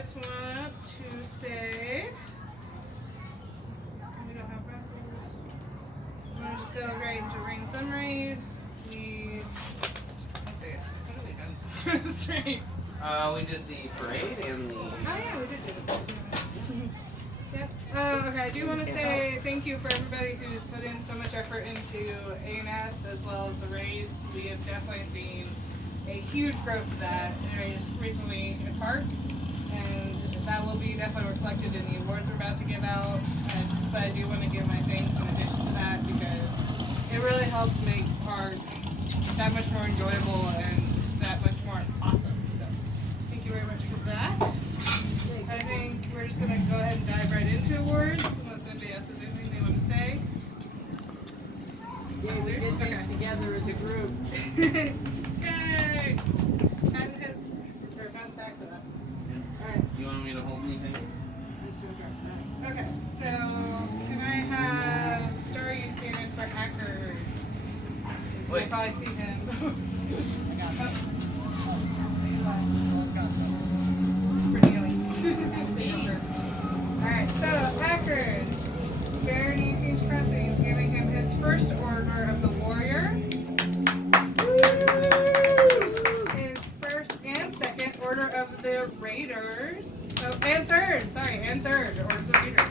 just want to say, we don't have raffles. I'm going to just go right into Rain Sun Raid. Let's see, what have we done for this raid? We did the parade and the... Oh yeah, we did do the parade. Yep. Okay, I do want to say thank you for everybody who's put in so much effort into A&S as well as the raids. We have definitely seen a huge growth of that recently in Park, and that will be definitely reflected in the awards we're about to give out. But I do want to give my thanks in addition to that because it really helps make Park that much more enjoyable and that much more awesome. So thank you very much for that. I think we're just going to go ahead and dive right into awards unless anybody else has anything they want to say. Yeah, we did this together as a group. Yay! Bounce back for that. Yeah. Alright. You want me to hold anything? Okay, so can I have Star you stand in for Hacker? You'll probably see him. I got that. For kneeling. Alright, so Hacker. Barony Peace Crossing is giving him his first order of the Warrior. His first and second order of the Raiders. Oh, and third order of the Raiders.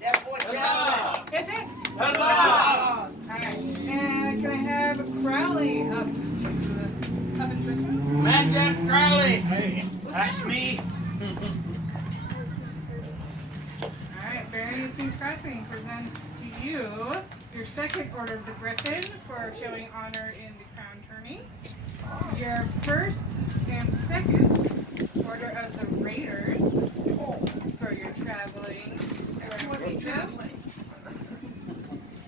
That boy got Hit it. Huzzah! Alright, and can I have Crowley up in second? Matt Jeff Crowley! Hey, that's me. Alright, Barony of King's Crossing presents to you your second order of the Griffin for showing honor in the Crown Tourney. Your first and second order of the Raiders for your traveling.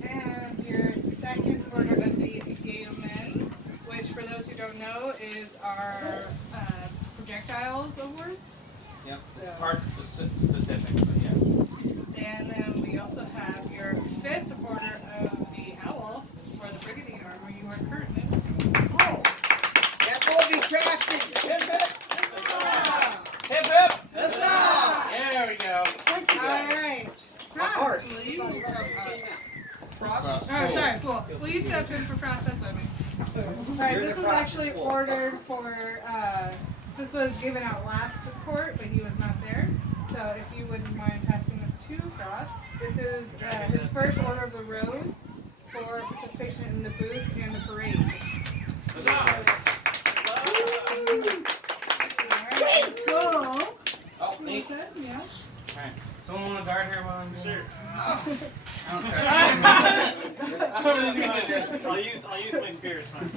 And your second order of the Galemen, which for those who don't know is our projectiles awards. Yep, So. it's part specific, but yeah. And then we also have your fifth order of the Owl for the Brigadier armor you are currently. Oh, that boy be crafting. Hip hip! Hip hip! Huzzah! There we go. Alright. Frost, will you? Frost. Oh, sorry, Fool. Will you step in for Frost? That's what I mean. Alright, this was actually ordered for, this was given out last to court, but he was not there. So if you wouldn't mind passing this to Frost. This is his first order of the Rose for participation in the booth and the parade. Alright, cool. Oh, me. Yeah. Alright. Someone want to guard here while I'm doing Sure. it? I don't care. I'll use my spear. It's fine.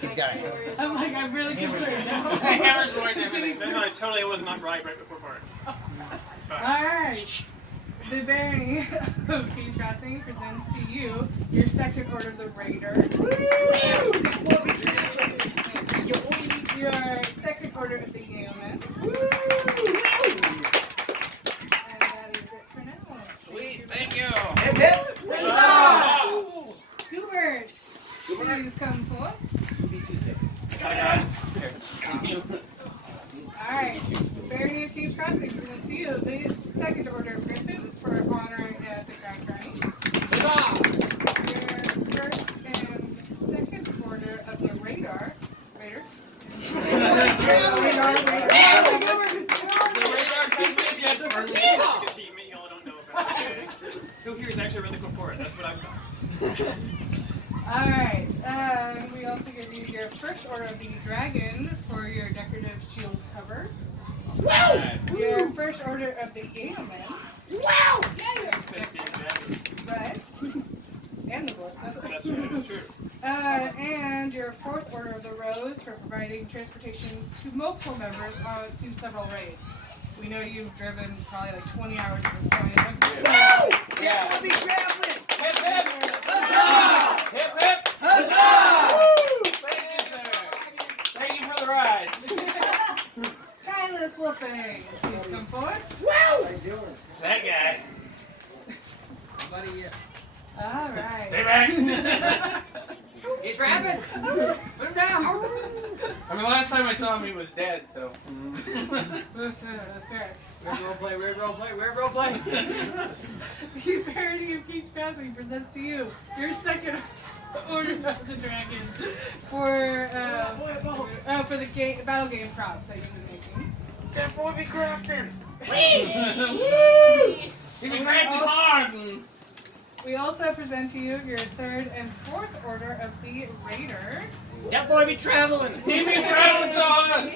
This guy. I'm like, I'm really concerned now. Hammer's more than everything. No, I totally was not right before part. It's fine. Alright. The Barony of Peace Crossing presents to you your second order of the Raider. Your second order of the Yeoman. And that is it for now. Sweet, thank you. Hip hip. Hubert, please come forth. Alright, Barony of King's Crossing presents to you the second order of Griffin for honor at the Crown Tourney. Your first and second order of the Raiders. The radar convention. Achievement y'all don't know about. Okay? Who here is actually really cool for it? That's what I've got. Alright, we also give you your first order of the Dragon for your decorative shield cover. Your first order of the Yeoman. Wow! Right. And the Ballista. That's right, it's true. And your fourth order of the Rose for providing transportation to multiple members to several raids. We know you've driven probably like 20 hours at this point. Wow! That boy be traveling. Hip hip! Huzzah! Hip hip! Huzzah! Woo! Thank you, sir. Thank you for the rides. Kindless Wolfing, please come forward. Wow! It's that guy. Buddy, yeah. All right. Stay back. He's rapping. Put him down. I mean, last time I saw him, he was dead, so. That's right. Weird roleplay, weird roleplay, weird roleplay. The parody of Peach Crossing presents to you your second order of the dragon for the battle game props that you've been making. That boy be crafting. He be crafting hard. We also present to you your third and fourth order of the Raider. That boy be traveling. He be traveling so hard.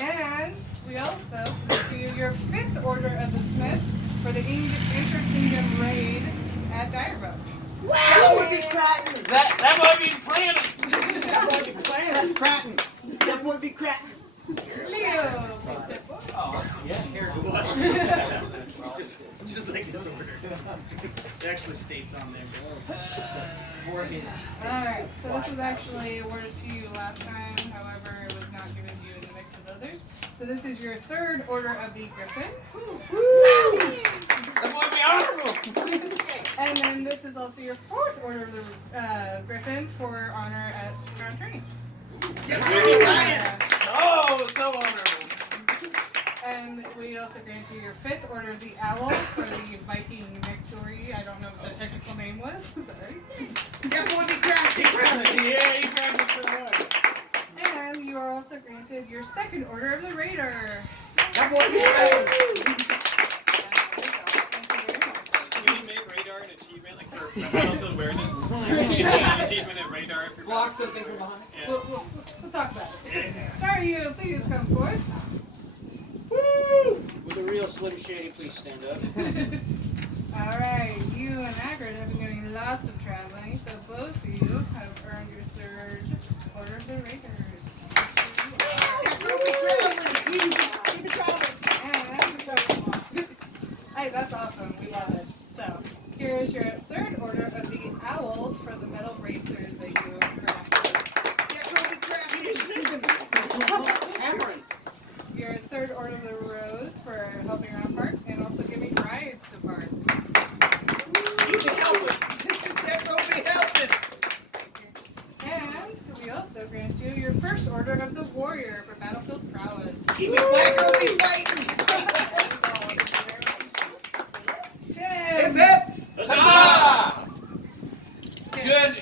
And we also present to you your fifth order of the Smith for the Inter-Kingdom Raid at Direboat. Wow, that boy be cracking. That boy be planning. That boy be playing. That's cracking. That boy be cracking. Leo, please step forward. Oh, yeah, here. Just like this order. It actually states on there. Alright, so this was actually awarded to you last time, however, it was not given to you in the mix of others. So this is your third order of the Griffin. That boy be honorable. And then this is also your fourth order of the Griffin for honor at Crown Training. That boy be lions. So honorable. And we also grant you your fifth order of the Owl for the Viking victory. I don't know what the technical name was. Sorry. That boy be crafting. Yeah, he practiced so hard. And you are also granted your second order of the Raider. That boy be traveling. Can we make radar an achievement, like for battlefield awareness? An achievement at radar if you're Block something from behind. Yeah. We'll talk about it. Star, you please come forth. With a real Slim Shady, please stand up. Alright, you and Hagrid have been doing lots of traveling, so both of you have earned your third order of the Raiders. That boy be traveling. He be traveling. And, hey, that's awesome. We love it. So, here's your third order of the Owls for the metal racers that you crafted. That boy be crafting. Hammering. Your third order of the Rose for helping around park and also giving rides to park. He be helping. That boy be helping. And we also grant you your first order of the Warrior for battlefield prowess. He be fighting. He be fighting. Hip Tim! hip. Huzzah!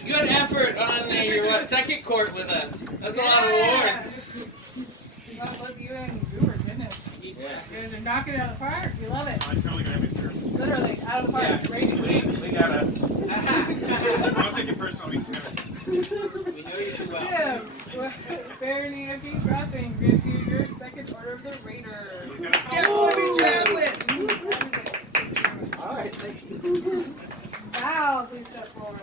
Good effort on your second court with us. That's a lot of awards. Love you and Goober, goodness. Yeah. You guys are knocking it out of the park. We love it. I totally got my spirit. Literally, out of the park. Yeah. Rating. We gotta. Don't take it personal. We just gotta. We know you too well. Tim, Barony of King's Crossing grants you your second order of the Raider. That boy be traveling. That is it. Alright, thank you. Val, please step forward.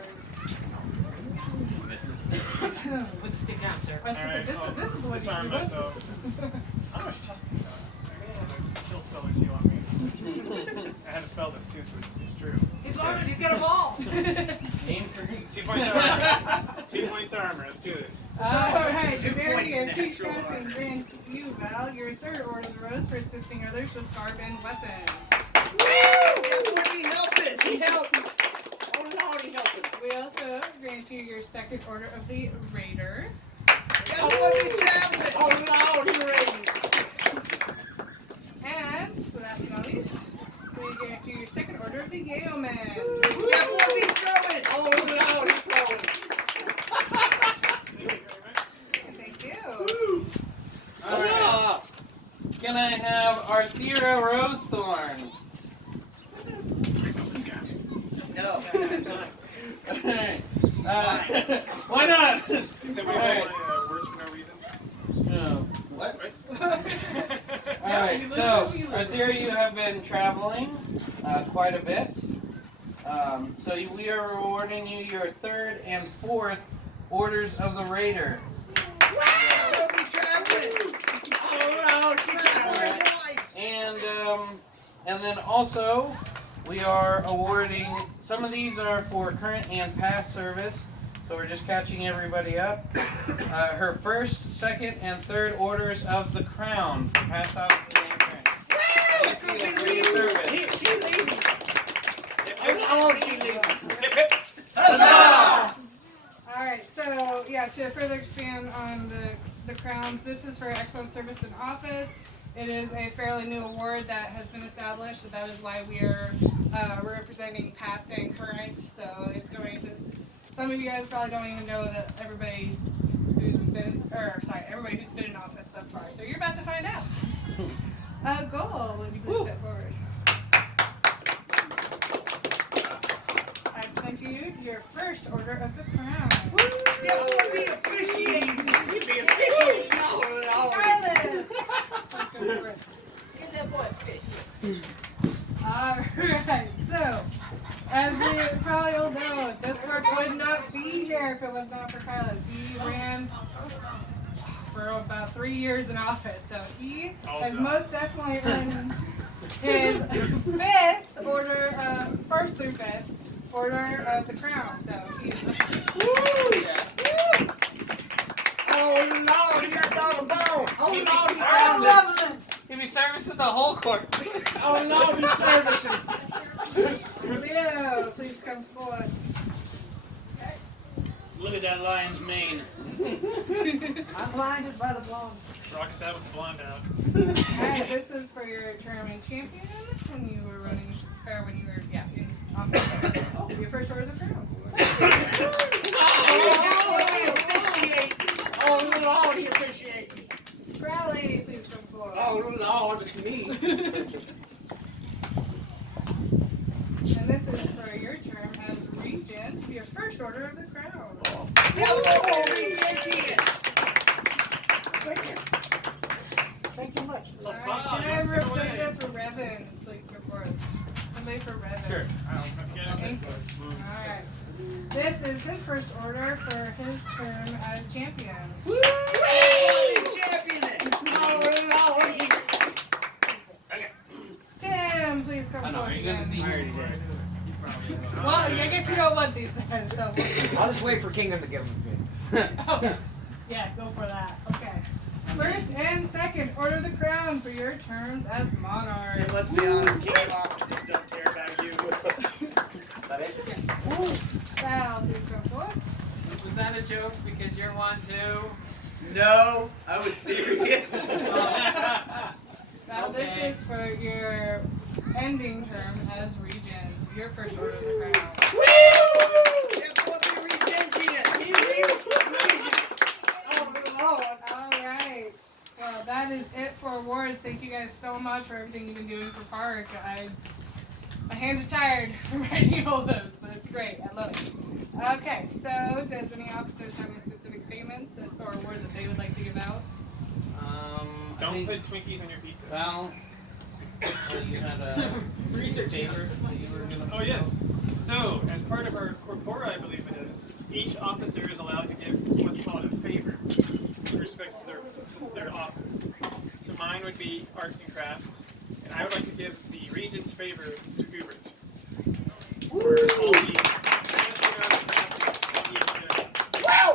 Put the stick down, sir. I was gonna say, this is the one Disarm you do. myself. I don't know what you're talking about. I have a kill spell or two on me. I had to spell this too, so it's true. He's learning, he's got a ball. Aim for me. 2 points of armor. 2 points of armor. Let's do this. Alright, 2 Barony of points King's natural Crossing armor. grants you, Val, your third order of the Rose for assisting others with carbon weapons. Woo! That boy be helping. He helping. Oh no, he helping. We also grant you your second order of the Raider. That boy be traveling. Oh no, he ready. And, last but not least, we grant you your second order of the Yeoman. That boy be throwing. Oh no, he's throwing. Thank you. Alright. Can I have Arthira Rosethorn? No. Alright. Why not? Except we Alright. have words for no reason. No. What? Right? Alright, so Arthira, you have been traveling quite a bit. We are rewarding you your third and fourth orders of the Raider. That boy be traveling. Oh no, she's traveling. And then also, we are awarding, some of these are for current and past service, so we're just catching everybody up. Her first, second, and third orders of the crown for past officer and current. That boy be leaving. She leaving. Oh, she leaving. Hip hip. Huzzah! Alright, so yeah, to further expand on the crowns. This is for excellent service in office. It is a fairly new award that has been established, so that is why we are representing past and current. So it's going to. Some of you guys probably don't even know that everybody who's been in office thus far. So you're about to find out. Goal, would you please step forward? I present to you your first order of the crown. Yeah, we'll be officiating. We'll be officiating. Silas! Let's go for it. Get that boy officiating. Alright, so, as you probably all know, this clerk would not be here if it was not for Silas. He ran for about 3 years in office, so he has most definitely earned his first through fifth order of the crown. So he's Oh Lord, you're Donald Ball. Oh Lord, He'll be servicing the whole court. oh Lord, you're servicing. Leo, please come forward. Look at that lion's mane. I'm blinded by the blonde. Rock set with the blonde out. Alright, this is for your term in champion when you were running, or when you were, in office. Oh, your first order of the crown. Oh Lord, you appreciate. Crowley, please come forward. Oh Lord, it's me. And this is for your term as regent, your first order of the crown. Thank you much. Alright, can I have a representative for Revan, please come forward? Somebody for Revan. Sure. Thank you. Alright. This is his first order for his term as champion. Woo! Champion! Oh Lord. Tim, please come I know, forward are you going to see again. here? Well, I guess you don't want these then, so. I'll just wait for Kingdom to give them Oh, yeah, go for that. Okay. First and second, order the crown for your terms as monarch. Tim, let's be honest, King of Officers don't care about you. That it? Sal, please come forward. Was that a joke because you're one too? No, I was serious. Now Okay. this is for your ending term as regent. Your first order of the crown. Alright. Well, that is it for awards. Thank you guys so much for everything you've been doing for Park. My hand is tired from writing all those, but it's great. I love it. Okay, so does any officers have any specific statements or awards that they would like to give out? Don't put Twinkies on your pizza. Well, you had a Research favor notes. that you were going to. Oh yes. So, as part of our corpora, I believe it is, each officer is allowed to give what's called a favor with respect to their office. So mine would be arts and crafts, and I would like to give the regent's favor to Hubert. For all the fancy Wow!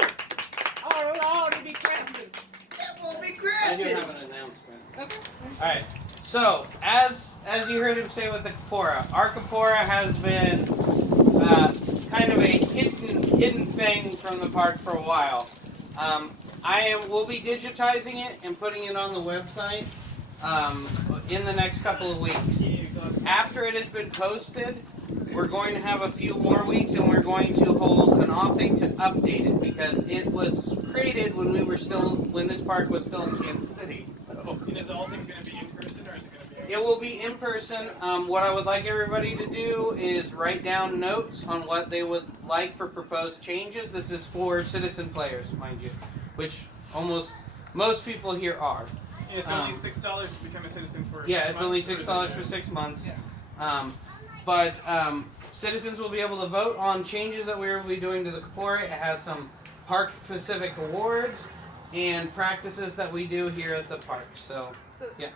Oh Lord, to be crafted. That will be I do crafted. have an announcement. Okay. Alright, so as you heard him say with the Kapora, our Kapora has been kind of a hidden thing from the park for a while. We'll be digitizing it and putting it on the website in the next couple of weeks. After it has been posted, we're going to have a few more weeks and we're going to hold an offing to update it because it was created when this park was still in Kansas City. So And is all things going to be in person or is it going to be? it will be in person. What I would like everybody to do is write down notes on what they would like for proposed changes. This is for citizen players, mind you, which most people here are. And it's only $6 to become a citizen for Yeah, 6 it's only months, $6 or is for it- 6 months. Yeah. But citizens will be able to vote on changes that we will be doing to the Kapora. It has some park-specific awards and practices that we do here at the park. So, So, Yeah.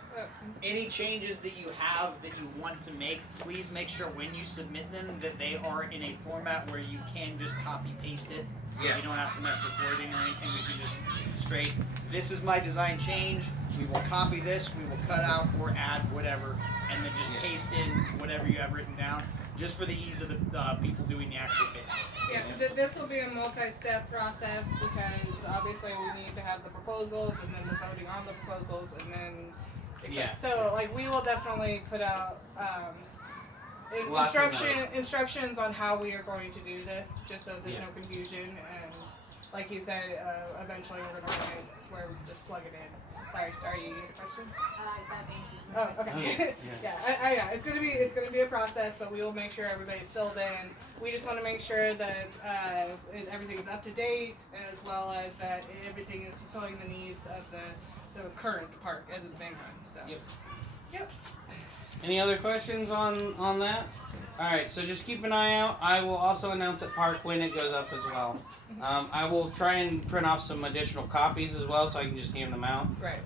Any changes that you have that you want to make, please make sure when you submit them that they are in a format where you can just copy paste it. Yeah. You don't have to mess with wording or anything. We can just straight, this is my design change. We will copy this, we will cut out or add whatever, and then just paste in whatever you have written down, just for the ease of the people doing the actual pitch. yeah, this will be a multi-step process because obviously we need to have the proposals and then the voting on the proposals and then. Yeah. So like we will definitely put out Lots of notes. instructions on how we are going to do this, just so there's Yeah. no confusion. And like he said, eventually we're gonna run it where we just plug it in. Sorry, Star, you had a question? That answers. Oh, okay. Yeah, it's gonna be a process, but we will make sure everybody's filled in. We just want to make sure that everything is up to date, as well as that everything is fulfilling the needs of the current park as it's being run. So. Yep. Yep. Any other questions on that? All right, so just keep an eye out. I will also announce at Park when it goes up as well. I will try and print off some additional copies as well, so I can just hand them out. Right.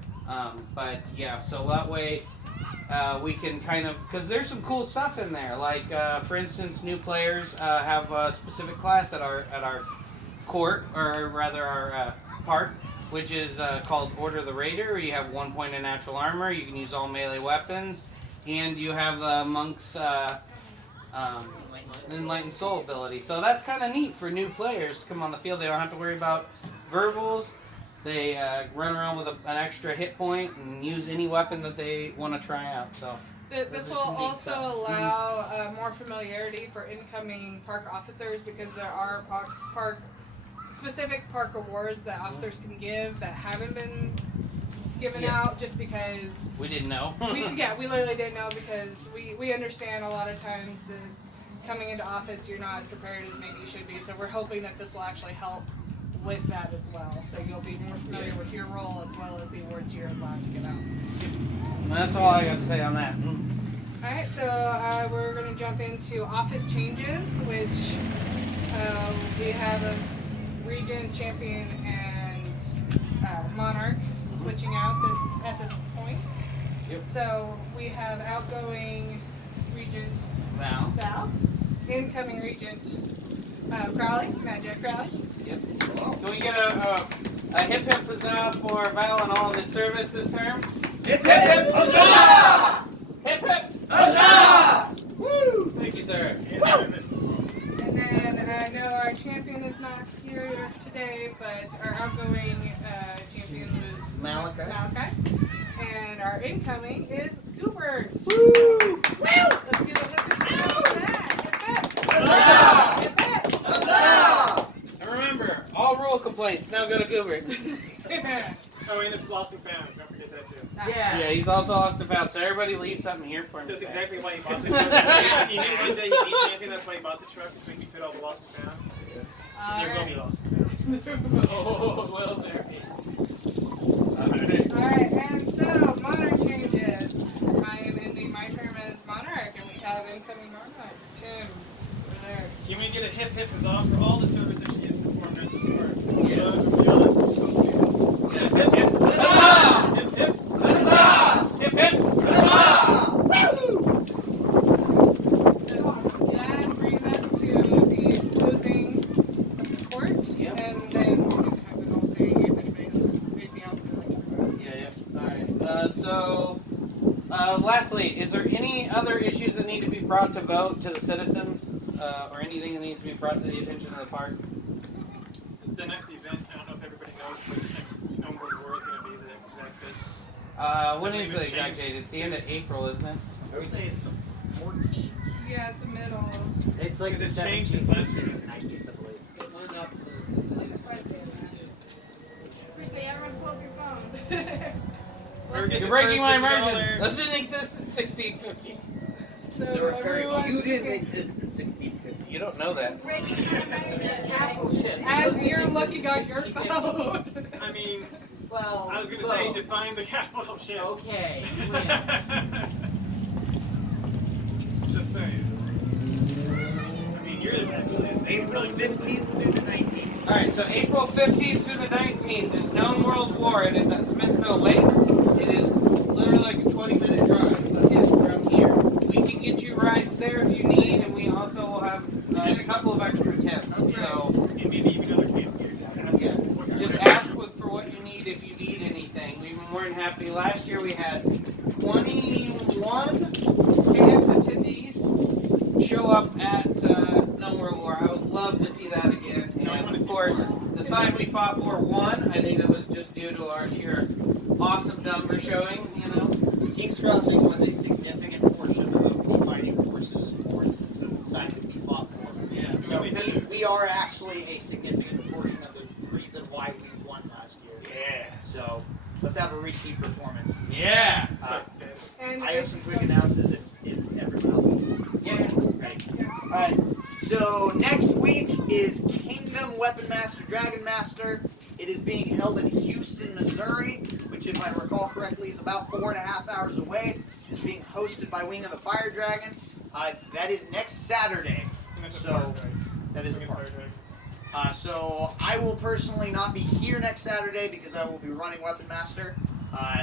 But yeah, so that way we can kind of, because there's some cool stuff in there. Like for instance, new players have a specific class at our court, or rather our park, which is called Order the Raider. You have 1 point in natural armor. You can use all melee weapons, and you have the monk's enlightened soul ability. So that's kind of neat for new players to come on the field. They don't have to worry about verbals. They run around with an extra hit point and use any weapon that they want to try out. So This will also allow more familiarity for incoming park officers because there are specific park awards that officers can give that haven't been given out just because we didn't know. we literally didn't know because we understand a lot of times that coming into office you're not as prepared as maybe you should be. So we're hoping that this will actually help with that as well. So you'll be more familiar with your role as well as the awards you're allowed to give out. And that's all I got to say on that. Alright, so we're going to jump into office changes, which we have a Regent, Champion, and Monarch switching out at this point. Yep. So we have outgoing Regent Val. incoming Regent Crowley, Magic Crowley. Yep. Can we get a hip hip huzzah for Val and all of his service this term? Hip hip huzzah! Hip hip! Huzzah! Woo! Thank you, sir. And then I know our champion is not here today, but our outgoing champion was Malachi. And our incoming is Goobert. Woo! Let's give a hip hip for that. Huzzah! Hip hip! Huzzah! And remember, all rule complaints now go to Goobert. Oh, and the lost and found. Don't forget that too. Yeah, he's also lost about, so everybody leave something here for him. That's today. exactly why he bought the truck. He knew one day he'd be champion. That's why he bought the truck, so he could fit all the lost and found. Because there will be lost and found. Oh, well, there. Alright, and so Monarch changes. I am ending my term as Monarch, and we have incoming Monarch. Tim, over there. Can we get a hip hip huzzah for all the service that she has performed at this court? Yeah. Hip hip Huzzah! hip hip Huzzah! hip hip. Huzzah! So that brings us to the closing of the court, Yep. and then we can have the whole thing if anybody's anything else they'd like to put. Yeah. Alright, lastly, is there any other issues that need to be brought to vote to the citizens? Or anything that needs to be brought to the attention of the park? The next event, I don't know if everybody knows, but the next Gnome World War is going to be the exact date. When So is the it's exact changed. date? It's the end of April, isn't it? I would say it's the 14th. Yeah, it's the middle. It's like Because the it's changed since 17th, last year. 18th, 19th, I believe. It's quite a bit. Quickly, everyone pull up your phones. Whoever gets You're it breaking first my gets immersion. $1. This didn't exist in 1650. So They were very everyone's You didn't exist in 1650. You don't know that. as you're looking on your phone. I mean, Well, I was going to say define the capital ship. okay. Just saying. I mean, you're the bad place. April 15th through the 19th. Alright, so April 15th through the 19th is Gnome World War. It is at Smithville Lake. It is literally like a 20-minute drive from here. We can get you rides there if you need, and we also will have a couple of extra tents. So And maybe even other camp gear. Just ask. yeah, What just you're- ask for what you need if you need anything. We'd be more than happy. Last year we had 21 KS attendees show up at Gnome World War. I would love to see that again. course, the side we fought for won. I think that was just due to our sheer awesome number showing, you know. King's Crossing was a significant portion of the fighting forces for the side that we fought for. Yeah. So we are actually a significant portion of the reason why we won last year. Yeah. So let's have a repeat performance. Yeah. And I have some quick announcements if everyone else is ready. Alright, so next week is Kingdom Weapon Master Dragon Master. It is being held in Houston, Missouri, which if I recall correctly is about 4.5 hours away. It's being hosted by Wing of the Fire Dragon. That is next Saturday. So that is a park. So I will personally not be here next Saturday because I will be running Weapon Master,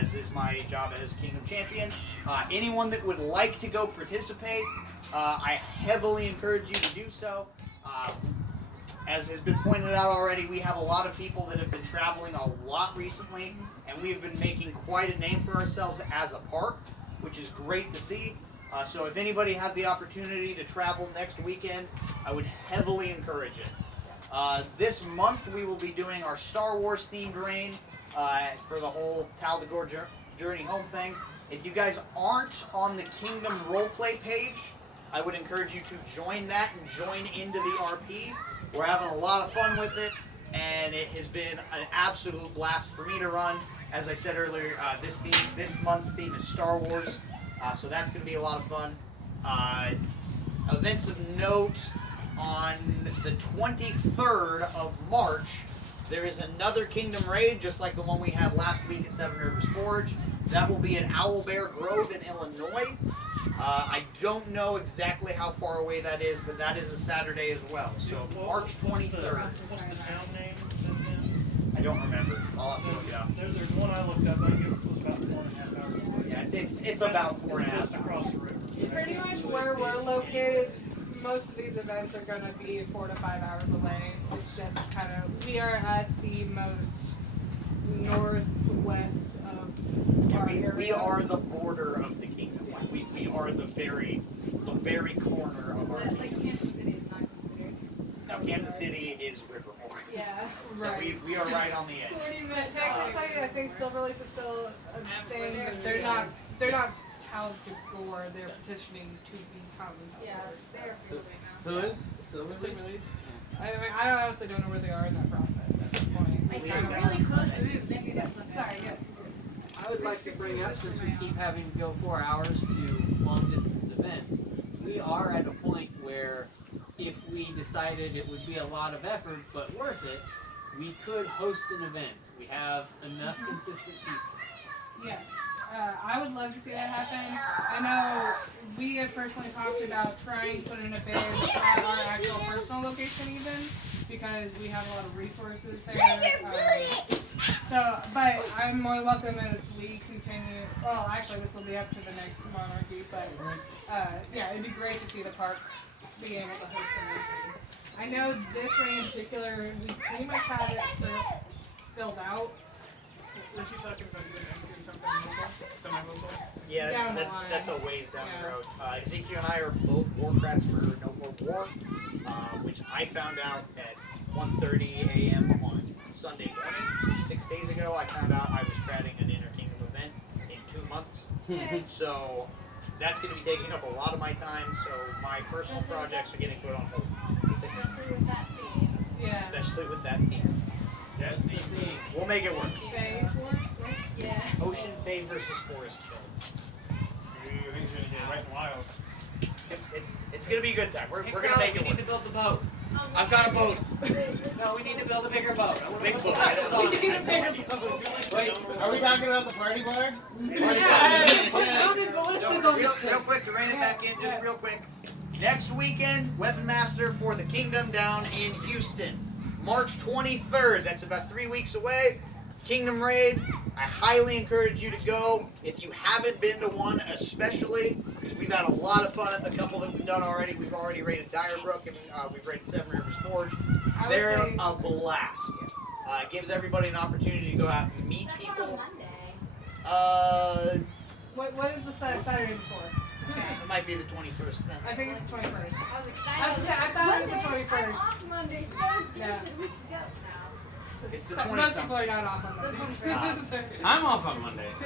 as is my job as Kingdom Champion. Anyone that would like to go participate, I heavily encourage you to do so. As has been pointed out already, we have a lot of people that have been traveling a lot recently, and we have been making quite a name for ourselves as a park, which is great to see. So if anybody has the opportunity to travel next weekend, I would heavily encourage it. This month we will be doing our Star Wars themed reign for the whole Tal'Dorei Journey Home thing. If you guys aren't on the Kingdom Roleplay page, I would encourage you to join that and join into the RP. We're having a lot of fun with it, and it has been an absolute blast for me to run. As I said earlier, this month's theme is Star Wars, so that's going to be a lot of fun. Events of note, on the 23rd of March, there is another Kingdom Raid, just like the one we had last week at Seven Rivers Forge. That will be at Owlbear Grove in Illinois. I don't know exactly how far away that is, but that is a Saturday as well. So March 23rd. What's the town name that's in? I don't remember. I'll have to look it up. There's one I looked up. I think it was about 4.5 hours away. Yeah, it's about 4.5 Just hours. across the river. pretty much where we're located, most of these events are going to be 4 to 5 hours away. It's just kind of, we are at the most northwest of our area. We are the border of the kingdom. We are the very corner of our But, like, kingdom. Kansas City is not considered. Now, Kansas City is Rivermore. Yeah. So Right. we are right on the edge. But technically, I think Silverleaf is still a thing, but they're not Tal'Dorei, they're petitioning to become Yeah, Tal'Dorei. they're filled right now. Who is Silverleaf? I mean, I honestly don't know where they are in that process at this point. Like, We they're just really got- close to move. Maybe that's something. Sorry, yes. I would like to bring up, since we keep having to go 4 hours to long distance events, we are at a point where if we decided it would be a lot of effort but worth it, we could host an event. We have enough consistent people. Yes. I would love to see that happen. I know we have personally talked about trying to put in a bid at our actual personal location even, because we have a lot of resources there. But I'm more welcome as we continue. Well, actually, this will be up to the next monarchy, but yeah, it'd be great to see the park be able to host some of these things. I know this ring in particular, we pretty much have it filled out. Was she talking about doing something local? Semi-local? Yeah, Down the that's a line. ways down Yeah. the road. Ezekiel and I are both Warcrats for No More War, which I found out at 1:30 a.m. on Sunday morning. So 6 days ago, I found out I was cratting an Inner Kingdom event in 2 months. So that's going to be taking up a lot of my time. So my personal projects are getting put on hold, Especially with that theme. Yeah. especially with that theme. That's the thing. We'll make it work. Faye Forest, right? Yeah. Ocean Fae versus Forest Fae. Ooh, things are gonna get right and wild. It's gonna be a good time. We're Hey, gonna Crow, make we it need work. to build the boat. I've got a boat. No, we need to build a bigger boat. I wanna Big put boat. glasses on. We need a bigger boat. Wait, are we talking about the party board? Loaded ballistas on Real this thing. quick to rein it back in, just real quick. Next weekend, Weapon Master for the Kingdom down in Houston. March 23rd, that's about 3 weeks away. Kingdom Raid, I highly encourage you to go. If you haven't been to one especially, because we've had a lot of fun at the couple that we've done already. We've already raided Direbrook and we've raided Seven Rivers Forge. I would They're say- a blast. It gives everybody an opportunity to go out and meet That's on people. Monday. What is the Saturday before? It might be the 21st then. I think it's the 21st. I was excited. I was gonna say, I thought it was the 21st. I'm off Monday, so is Yeah. Jason. We can go. It's the So 20 most something. people are not off on Mondays. I'm off on Mondays.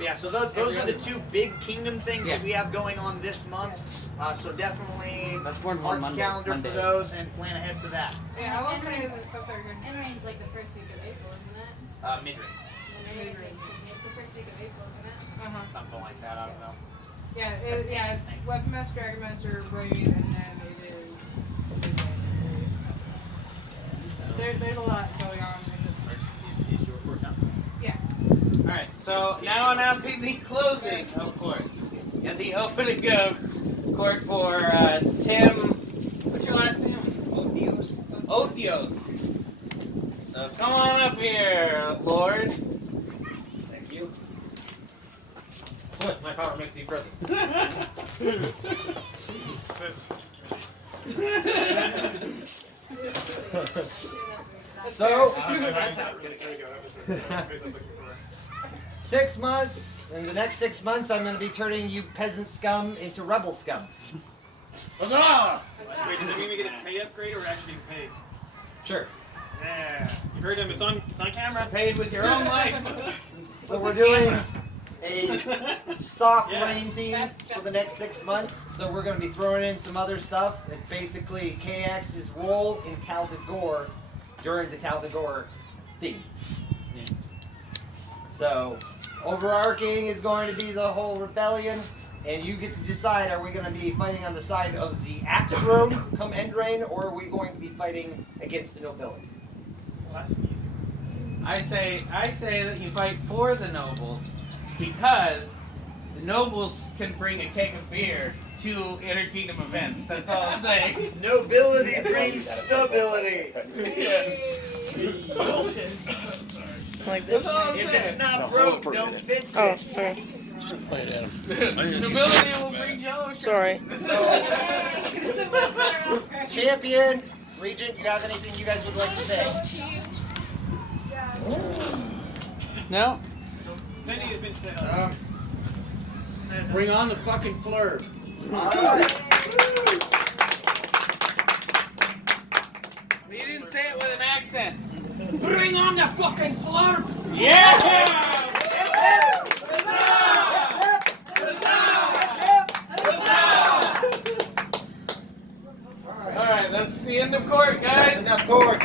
Yeah, so those are the two big kingdom things that we have going on this month. So definitely That's more than mark one the Monday. calendar Monday. for those and plan ahead for that. Yeah, I will say that. Oh, sorry, go ahead. And rain's like the first week of April, isn't it? Mid-range. And rain it's the first week of April, isn't it? Uh-huh. Something like that, I don't know. Yeah, it's Weapon Master, Dragon Master, Raid, and then it is. There's a lot going on in this part. Is your court done? Yes. Alright, so now announcing the closing of court. And the opening of court for Tim. What's your last name? Othios. So come on up here, Lord. Thank you. What? My power makes me present. So, That's how it's gonna go. 6 months. In the next 6 months, I'm going to be turning you peasant scum into rebel scum. Huzzah! Wait, does that mean we get a pay upgrade or actually paid? Sure. Yeah. You heard him. It's on camera. Paid with your own life. So we're doing a soft Yeah. rain theme for the next 6 months. So we're going to be throwing in some other stuff. It's basically KX's role in Tal'Dagor during the Tal'Dagor theme. So overarching is going to be the whole rebellion, and you get to decide: are we going to be fighting on the side of the Axe Room come Endrain, or are we going to be fighting against the nobility? Well, that's easy. I say that you fight for the nobles because the nobles can bring a keg of beer to Inter Kingdom events. That's all I'm saying. Nobility brings stability. Like this? That's all I'm If saying. it's not broke, don't fix Oh, it. sorry. Nobility will bring jello. Sorry. Champion, Regent, you have anything you guys would like to say? No? Plenty has been said. Bring on the fucking flirt. You didn't say it with an accent. Bring on the fucking flirt. Yeah! Alright, that's the end of court, guys. Enough court.